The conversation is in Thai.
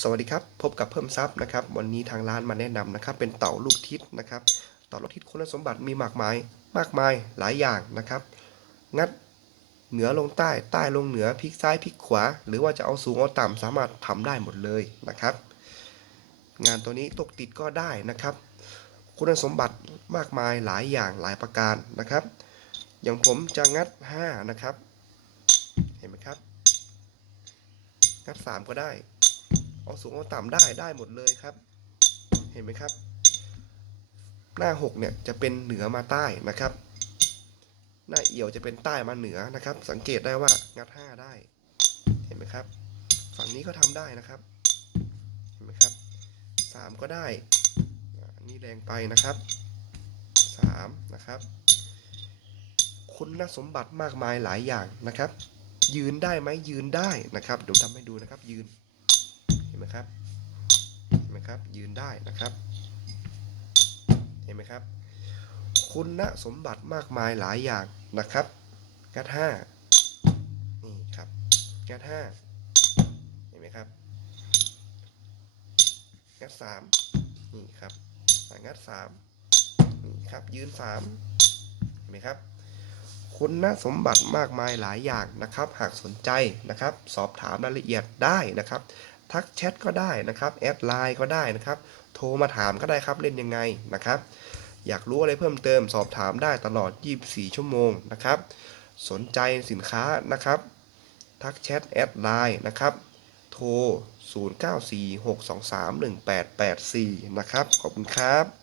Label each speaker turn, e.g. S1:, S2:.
S1: สวัสดีครับ พบกับเพิ่มทรัพย์นะครับ วันนี้ทางร้านมาแนะนำนะครับ เป็นเต่าลูกทิศนะครับ เต่าลูกทิศคุณสมบัติมีมากมาย มากมายหลายอย่างนะครับ งัดเหนือลงใต้ใต้ลงเหนือพลิกซ้ายพลิกขวา หรือว่าจะเอาสูงเอาต่ำสามารถทำได้หมดเลยนะครับ งานตัวนี้ตกติดก็ได้นะครับ คุณสมบัติมากมายหลายอย่างหลายประการนะครับ อย่างผมจะงัด 5 นะครับ เห็นไหมครับ งัด 3 ก็ได้ เอาสูงเอาต่ำได้ได้หมดเลยครับ เห็นไหมครับ หน้า6เนี่ยจะเป็นเหนือมาใต้นะครับ หน้าเอี่ยวจะเป็นใต้มาเหนือนะครับ สังเกตได้ว่างัด5ได้ เห็นไหมครับ ฝั่งนี้ก็ทำได้นะครับ เห็นไหมครับ3ก็ได้นี่แรงไปนะครับ3นะครับคุณสมบัติมากมายหลายอย่างนะครับ ยืนได้ไหมยืนได้นะครับเดี๋ยวทำให้ดูนะครับยืน ไหมครับเห็นไหมครับ ยืนได้นะครับ เห็นไหมครับ คุณสมบัติมากมายหลายอย่างนะครับกัดห้านี่ครับกัดห้าเห็นไหมครับงัดสามนี่ครับงัดสามนี่ครับยืนสามเห็นไหมครับคุณสมบัติมากมายหลายอย่างนะครับ หากสนใจนะครับ สอบถามรายละเอียดได้นะครับ ทักแชทก็ได้นะครับแอดไลน์ก็ได้นะครับ โทรมาถามก็ได้ครับเล่นยังไงนะครับ อยากรู้อะไรเพิ่มเติมสอบถามได้ตลอด 24 ชั่วโมงนะครับ สนใจสินค้านะครับ ทักแชทแอดไลน์นะครับโทร 0946231884 นะครับ ขอบคุณครับ